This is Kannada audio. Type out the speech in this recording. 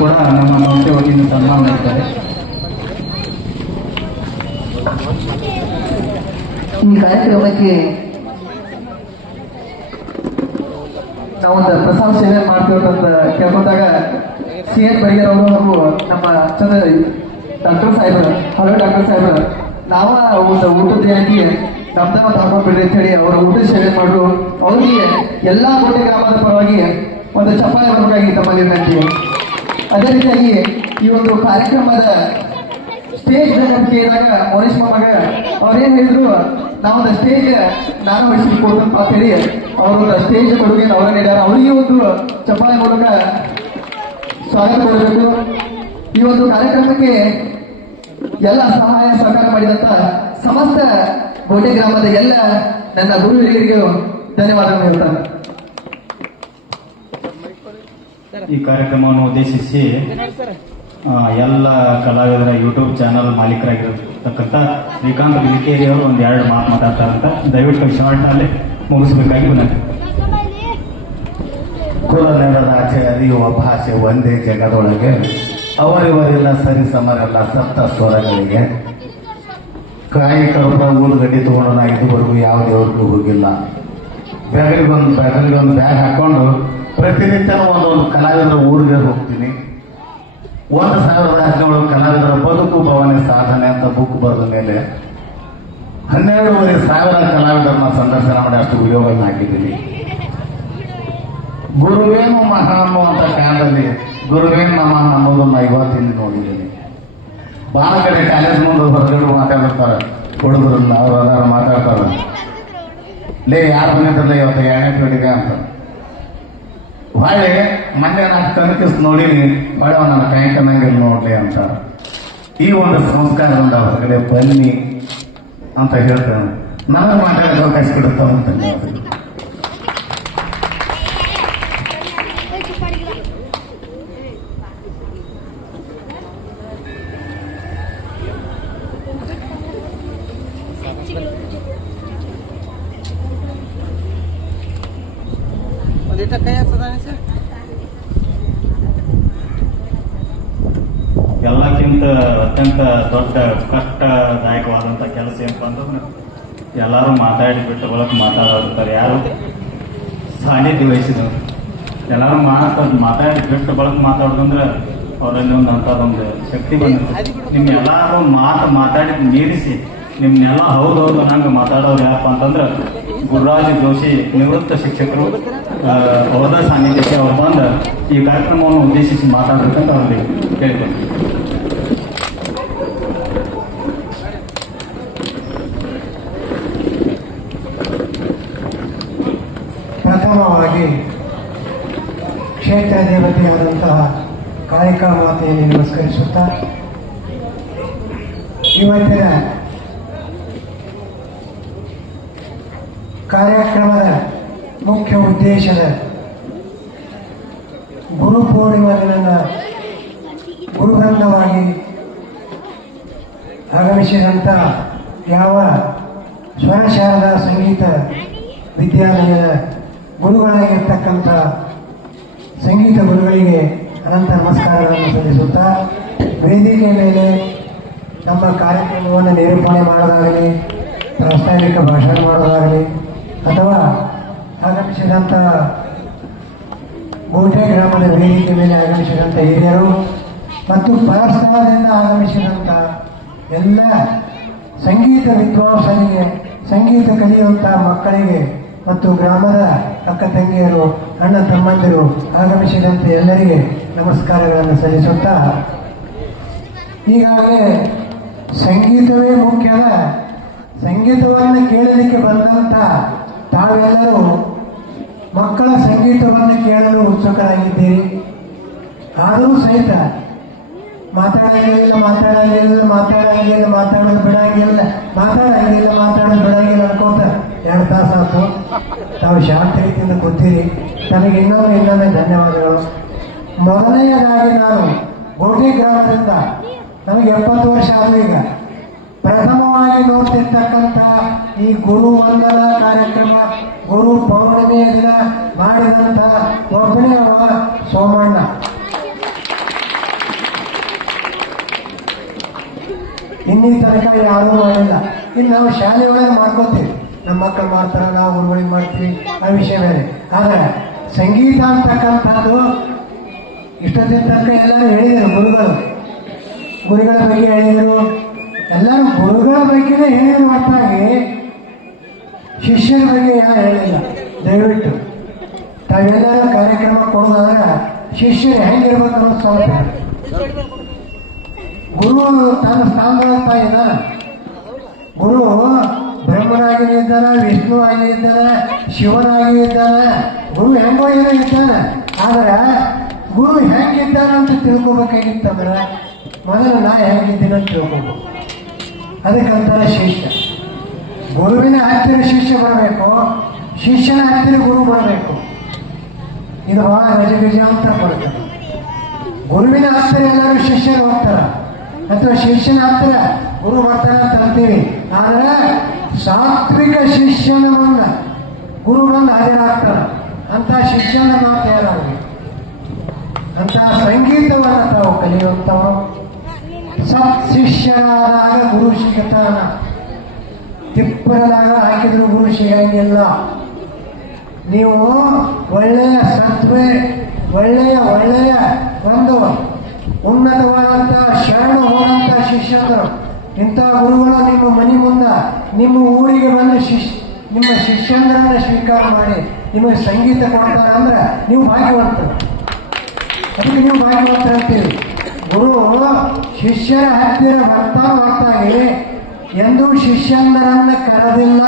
ಕೂಡ ನಮ್ಮ ಸಂಸ್ಥೆ ವತಿಯಿಂದ ಸನ್ಮಾನ ಮಾಡಿದ್ದಾರೆ. ಈ ಕಾರ್ಯಕ್ರಮಕ್ಕೆ ನಾವೊಂದು ಪ್ರಸಾದ ಸೇವೆ ಮಾಡ್ತೇವೆ ಅಂತ ಕೇಳ್ಕೊಂಡಾಗ ಸಿ ಎನ್ ಬಡಿಗರ್ ಅವರು ಹಾಗೂ ನಮ್ಮ ಚಂದ್ರ ಡಾಕ್ಟರ್ ಸಾಹೇಬ್, ಹಲೋ ಡಾಕ್ಟರ್ ಸಾಹೇಬ್, ನಾವ ಒಂದು ಊಟದ ಏನಕ್ಕೆ ನಮ್ದ ಒಂದು ಹಾಕೊಂಡ್ಬಿಡ್ರಿ ಅಂತ ಹೇಳಿ ಅವರು ಊಟದ ಸೇವೆ ಮಾಡಿದ್ರು ಅವರಿಗೆ ಎಲ್ಲಾ ಊಟ ಗ್ರಾಮದ ಪರವಾಗಿ ಒಂದು ಚಪ್ಪಾಳೆ ಬರಬೇಕಾಗಿ ತಮ್ಮಲ್ಲಿ ವಿನಂತಿ ಅದೇ ರೀತಿಯಾಗಿ ಈ ಒಂದು ಕಾರ್ಯಕ್ರಮದ ಸ್ಟೇಜ್ ಜನಕ್ಕೆ ಕೇಳಿದಾಗ ಮೌನೇಶ್ ಮಾಮಾಗ ಅವ್ರೇನ್ ಹೇಳಿದ್ರು ನಾವೊಂದು ಸ್ಟೇಜ್ ನಾನು ವಹಿಸ್ಬೇಕು ಅಂತ ಹೇಳಿ ಅವರೊಂದು ಸ್ಟೇಜ್ ಕೊಡುಗೆ ಅವರ ನೀಡ್ಯಾರ ಅವರಿಗೆ ಒಂದು ಚಪ್ಪಾಳೆ ಮೂಲಕ ಸ್ವಾಗತ ಕೊಡಬೇಕು ಈ ಒಂದು ಕಾರ್ಯಕ್ರಮಕ್ಕೆ ಎಲ್ಲ ಸಹಾಯ ಸಹಕಾರ ಮಾಡಿದಂತ ಸಮಸ್ತ ಗೋಟೆ ಗ್ರಾಮದ ಎಲ್ಲ ನನ್ನ ಗುರು ಹಿರಿಯರಿಗೂ ಧನ್ಯವಾದಗಳು ಹೇಳ್ತಾರೆ ಈ ಕಾರ್ಯಕ್ರಮವನ್ನು ಉದ್ದೇಶಿಸಿ ಎಲ್ಲ ಕಲಾವಿದರ ಯೂಟ್ಯೂಬ್ ಚಾನಲ್ ಮಾಲೀಕರಾಗಿರತಕ್ಕಂಥ ಶ್ರೀಕಾಂತ್ ಬಿಲಿಕೇರಿ ಅವರು ಒಂದು ಎರಡು ಮಾತು ಮಾತಾಡ್ತಾರಂತ ದಯವಿಟ್ಟು ಶಾರ್ಟ್ ಅಲ್ಲಿ ಮುಗಿಸ್ಬೇಕಾಗಿ ವಿನಂತಿ. ಕೋಲಾರ ಆಚೆ ಅರಿಯುವ ಭಾಷೆ ಒಂದೇ ಜಗದೊಳಗೆ. ಅವರಿವರೆಲ್ಲ ಸರಿ ಸಮರೆಲ್ಲ ಸಪ್ತ ಸ್ವರಗಳಿಗೆ. ಕಾಯಕರು ಊರುಗಡ್ಡಿ ತಗೊಂಡು ನಾ ಇದುವರೆಗೂ ಯಾವ ದೇವ್ರಿಗೂ ಹೋಗಿಲ್ಲ. ಬ್ಯಾಗರಿಗೊಂದು ಬ್ಯಾಗರಿಗೊಂದು ಬ್ಯಾಗ್ ಹಾಕೊಂಡು ಪ್ರತಿನಿತ್ಯನೂ ಒಂದೊಂದು ಕಲಾವಿದರ ಊರಿಗೆ ಹೋಗ್ತೀನಿ. ಒಂದು ಸಾವಿರದ ಹದಿನೇಳು ಕಲಾವಿದರ ಬದುಕು ಭವನ ಸಾಧನೆ ಅಂತ ಬುಕ್ ಬರೆದ ಮೇಲೆ ಹನ್ನೆರಡೂವರೆ ಸಾವಿರ ಕಲಾವಿದರನ್ನ ಸಂದರ್ಶನ ಮಾಡಿ ಅಷ್ಟು ವಿಡಿಯೋಗಳನ್ನ ಹಾಕಿದ್ದೀನಿ. ಗುರುವೇನು ಮಹಾ ಅನ್ನುವಂಥ ಕಾಲದಲ್ಲಿ ಗುರುವೇನು ನಮಃ ಅನ್ನೋದನ್ನ ಇವತ್ತಿಂದ ನೋಡಿದ್ದೀನಿ. ಭಾಳ ಕಡೆ ಕಾಲೇಜ್ ಮುಂದೆ ಹೊರಗಡೆ ಮಾತಾಡ್ತಾರೆ. ಹುಡುಗರನ್ನ ಅವ್ರು ಅದಾರ ಮಾತಾಡ್ತಾರೆ. ಲೇ ಯಾರು ಬಂದಿದ್ರಲ್ಲ ಇವತ್ತು ಎರಡನೇ ಪೀಳಿಗೆ ಅಂತ. ಹೊಳ್ಳಿ ಮೊನ್ನೆ ನಾನು ಕನಕಿಸ್ ನೋಡೀನಿ ಹೊಳೆ ನನ್ನ ಕೈ ಕನ್ನಂಗಿಲ್ಲ ನೋಡ್ಲಿ ಅಂತ. ಈ ಒಂದು ಸಂಸ್ಕಾರದಿಂದ ಹೊರಗಡೆ ಬನ್ನಿ ಅಂತ ಹೇಳ್ತೇನೆ. ನನಗೆ ಮಾತಾಡೋಕೆ ಅವಕಾಶ ಕೊಡುತ್ತೋ ಅಂತ ಎಲ್ಲಕ್ಕಿಂತ ಅತ್ಯಂತ ದೊಡ್ಡ ಕಷ್ಟದಾಯಕವಾದಂಥ ಕೆಲಸ ಏನಪ್ಪ ಅಂತಂದ್ರೆ ಎಲ್ಲರೂ ಮಾತಾಡಿ ಬಿಟ್ಟು ಬಲಕ್ಕೆ ಮಾತಾಡೋರ್ತಾರೆ ಯಾರು? ಸಾನ್ನಿಧ್ಯ ವಹಿಸಿದವರು. ಎಲ್ಲರೂ ಮಾತು ಮಾತಾಡಿ ಬಿಟ್ಟು ಬಳಕ ಮಾತಾಡೋದಂದ್ರೆ ಅವರಲ್ಲಿ ಒಂದು ಅಂಥದ್ದೊಂದು ಶಕ್ತಿ ಬಂದಿತ್ತು ನಿಮ್ಮ ಎಲ್ಲರೂ ಮಾತು ಮಾತಾಡಿ ಮೀರಿಸಿ, ನಿಮ್ನೆಲ್ಲ ಹೌದು ಹೌದು ನಂಗೆ ಮಾತಾಡೋರು ಯಾರಪ್ಪ ಅಂತಂದ್ರೆ ಗುರುರಾಜ್ ಜೋಶಿ ನಿವೃತ್ತ ಶಿಕ್ಷಕರು. ಅವರ ಸಾನ್ನಿಧ್ಯಕ್ಕೆ ಅವ್ರು ಬಂದು ಈ ಕಾರ್ಯಕ್ರಮವನ್ನು ಉದ್ದೇಶಿಸಿ ಮಾತಾಡಬೇಕಂತ ಅವ್ರಿಗೆ ಕೇಳಿದ್ದೇನೆ ಪ್ರಥಮವಾಗಿ ಕ್ಷೇತ್ರ ದೇವತೆಯಾದಂತಹ ಕಾಳಿಕಾ ಮಾತೆಯಲ್ಲಿ ನಮಸ್ಕರಿಸುತ್ತಾ ಇವತ್ತಿನ ಕಾರ್ಯಕ್ರಮದ ಮುಖ್ಯ ಉದ್ದೇಶದ ಗುರು ಪೂರ್ಣಿಮಾ ದಿನ ಗುರುವೃಂದವಾಗಿ ಆಗಮಿಸಿದಂಥ ಯಾವ ಸ್ವರಶಾರದಾ ಸಂಗೀತ ವಿದ್ಯಾಲಯದ ಗುರುಗಳಾಗಿರ್ತಕ್ಕಂಥ ಸಂಗೀತ ಗುರುಗಳಿಗೆ ಅನಂತ ನಮಸ್ಕಾರಗಳನ್ನು ಸಲ್ಲಿಸುತ್ತಾ ವೇದಿಕೆ ಮೇಲೆ ನಮ್ಮ ಕಾರ್ಯಕ್ರಮವನ್ನು ನಿರೂಪಣೆ ಮಾಡೋದಾಗಲಿ ಪ್ರಾಸ್ತಾವಿಕ ಭಾಷಣ ಮಾಡೋದಾಗಲಿ ಅಥವಾ ಆಗಮಿಸಿದಂಥ ಗೋಟೆ ಗ್ರಾಮದ ವೇದಿಕೆ ಮೇಲೆ ಆಗಮಿಸಿದಂಥ ಹಿರಿಯರು ಮತ್ತು ಪರಸ್ಥಳದಿಂದ ಆಗಮಿಸಿದಂಥ ಎಲ್ಲ ಸಂಗೀತ ವಿದ್ವಾಂಸರಿಗೆ ಸಂಗೀತ ಕಲಿಯುವಂಥ ಮಕ್ಕಳಿಗೆ ಮತ್ತು ಗ್ರಾಮದ ಅಕ್ಕ ತಂಗಿಯರು, ಅಣ್ಣ ತಮ್ಮಂದಿರು ಆಗಮಿಸಿದಂತೆ ಎಲ್ಲರಿಗೆ ನಮಸ್ಕಾರಗಳನ್ನು ಸಲ್ಲಿಸುತ್ತಾ ಈಗಾಗಲೇ ಸಂಗೀತವೇ ಮುಖ್ಯದ ಸಂಗೀತವನ್ನು ಕೇಳಲಿಕ್ಕೆ ಬಂದಂಥ ತಾವೆಲ್ಲರೂ ಮಕ್ಕಳ ಸಂಗೀತವನ್ನು ಕೇಳಲು ಉತ್ಸುಕರಾಗಿದ್ದೀರಿ. ಆದರೂ ಸಹಿತ ಮಾತಾಡಂಗಿಲ್ಲ ಮಾತಾಡಂಗಿಲ್ಲ ಮಾತಾಡಂಗಿಲ್ಲ, ಮಾತಾಡೋದು ಬಿಡಂಗಿಲ್ಲ, ಮಾತಾಡಂಗಿಲ್ಲ, ಮಾತಾಡೋದು ಬಿಡಂಗಿಲ್ಲ ಅನ್ಕೋತ ಎರಡು ತಾಸಾತು ತಾವು ಶಾಂತ ರೀತಿಯಿಂದ ಕೂತೀರಿ. ನನಗೆ ಇನ್ನೊಮ್ಮೆ ಇನ್ನೊಮ್ಮೆ ಧನ್ಯವಾದಗಳು. ಮೊದಲನೆಯದಾಗಿ ನಾನು ಗೋಟಿ ಗ್ರಾಮದಿಂದ, ನನಗೆ ಎಪ್ಪತ್ತು ವರ್ಷ ಆದ ಈಗ ಪ್ರಥಮವಾಗಿ ನೋಡ್ತಿರ್ತಕ್ಕಂಥ ಈ ಗುರು ವಂದನ ಕಾರ್ಯಕ್ರಮ, ಗುರು ಪೌರ್ಣಿಮೆಯ ದಿನ ಮಾಡಿದಂಥ ಒಬ್ಬನೇವ ಸೋಮಣ್ಣ. ಇನ್ನೀ ತನಕ ಯಾರೂ ಮಾಡಿಲ್ಲ. ಇಲ್ಲಿ ನಾವು ಶಾಲೆಯೊಳಗೆ ಮಾಡ್ಕೋತೀವಿ. ನಮ್ಮ ಮಕ್ಕಳು ಮಾಡ್ತಾರೆ, ನಾವು ಗುರುಗಳಿಗೆ ಮಾಡ್ತೀವಿ, ಆ ವಿಷಯ ಬೇರೆ. ಆದರೆ ಸಂಗೀತ ಅಂತಕ್ಕಂಥದ್ದು ಇಷ್ಟದಿಂದ ತನಕ ಎಲ್ಲ ಹೇಳಿದರು ಗುರುಗಳು. ಗುರುಗಳ ಬಗ್ಗೆ ಹೇಳಿದರು. ಎಲ್ಲರೂ ಗುರುಗಳ ಬಗ್ಗೆನೇ ಹೇಳಿದ್ರು ಹೊರತಾಗಿ ಶಿಷ್ಯರ ಬಗ್ಗೆ ಯಾರು ಹೇಳಿಲ್ಲ ದಯವಿಟ್ಟು. ತಾವೆಲ್ಲರೂ ಕಾರ್ಯಕ್ರಮ ಕೊಡೋದಾದ್ರೆ ಶಿಷ್ಯರು ಹೆಂಗಿರ್ಬೇಕು ಅನ್ನೋದು ಸ್ವಲ್ಪ ಗುರು ತನ್ನ ಸ್ಥಾನದತ್ತ ಇದ್ದ ಗುರು ಬ್ರಹ್ಮನಾಗಿ ಇದ್ದಾನೆ ವಿಷ್ಣು ಆಗಿ ಇದ್ದಾನೆ ಶಿವನಾಗಿ ಇದ್ದಾನೆ ಗುರು ಹೆಂಗೋ ಏನೋ ಇದ್ದಾನೆ ಆದರೆ ಗುರು ಹೆಂಗಿದ್ದಾನೆ ಅಂತ ತಿಳ್ಕೊಬೇಕಾಗಿತ್ತಂದ್ರೆ ಮೊದಲು ನಾ ಅಂತ ತಿಳ್ಕೊಬೇಕು. ಅದಕ್ಕಂತಾರೆ ಶಿಷ್ಯ. ಗುರುವಿನ ಹತ್ತಿರ ಶಿಷ್ಯ ಬರಬೇಕು, ಶಿಷ್ಯನ ಹತ್ತಿರ ಗುರು ಬರಬೇಕು. ಇದು ಬಹಳ ಗಜಗಜ ಅಂತ ಬರುತ್ತೆ. ಗುರುವಿನ ಹತ್ತಿರ ಎಲ್ಲರೂ ಶಿಷ್ಯರು ಹೋಗ್ತಾರೆ ಅಥವಾ ಶಿಷ್ಯನ ಹತ್ತಿರ ಗುರು ಬರ್ತಾರ ಅಂತ ಅಂತೀವಿ ಆದರೆ ಸಾತ್ವಿಕ ಶಿಷ್ಯನ ಬಂದ ಗುರು ಬಂದು ಹಾಜರಾಗ್ತಾರ. ಅಂತ ಶಿಷ್ಯನ ಮಾತು ತಯಾರಾಗಬೇಕು ಅಂತ ಸಂಗೀತವನ್ನು ತಾವು ಕಲಿಯುವಂಥವರು? ಸತ್ ಶಿಷ್ಯರಾದಾಗ ಗುರು ಸಿಗುತ್ತಾನ ತಿಪ್ಪರದಾಗ ಹಾಕಿದ್ರು ಗುರು ಸಿಗಂಗಿಲ್ಲ ನೀವು ಒಳ್ಳೆಯ ಸತ್ವೆ, ಒಳ್ಳೆಯ ಒಳ್ಳೆಯ ಒಂದು ಉನ್ನತವಾದಂಥ ಶರಣ ಹೋದಂಥ ಶಿಷ್ಯಂದರು. ಇಂಥ ಗುರುಗಳು ನಿಮ್ಮ ಮನೆ ಮುಂದೆ, ನಿಮ್ಮ ಊರಿಗೆ ಬಂದು ಶಿಶ್ ನಿಮ್ಮ ಶಿಷ್ಯಂದ್ರನ್ನ ಸ್ವೀಕಾರ ಮಾಡಿ, ನಿಮಗೆ ಸಂಗೀತ ಕೊಡ್ತಾರೆ ಅಂದ್ರೆ ನೀವು ಭಾಗ್ಯವಂತರು. ಅದಕ್ಕೆ ನೀವು ಭಾಗ್ಯವಂತ ಅಂತೀವಿ ಗುರು ಶಿಷ್ಯರ ಹತ್ತಿರ ಬರ್ತಾ ಬರ್ತಾಗಿ ಎಂದೂ ಶಿಷ್ಯಂದರನ್ನ ಕರೆದಿಲ್ಲ.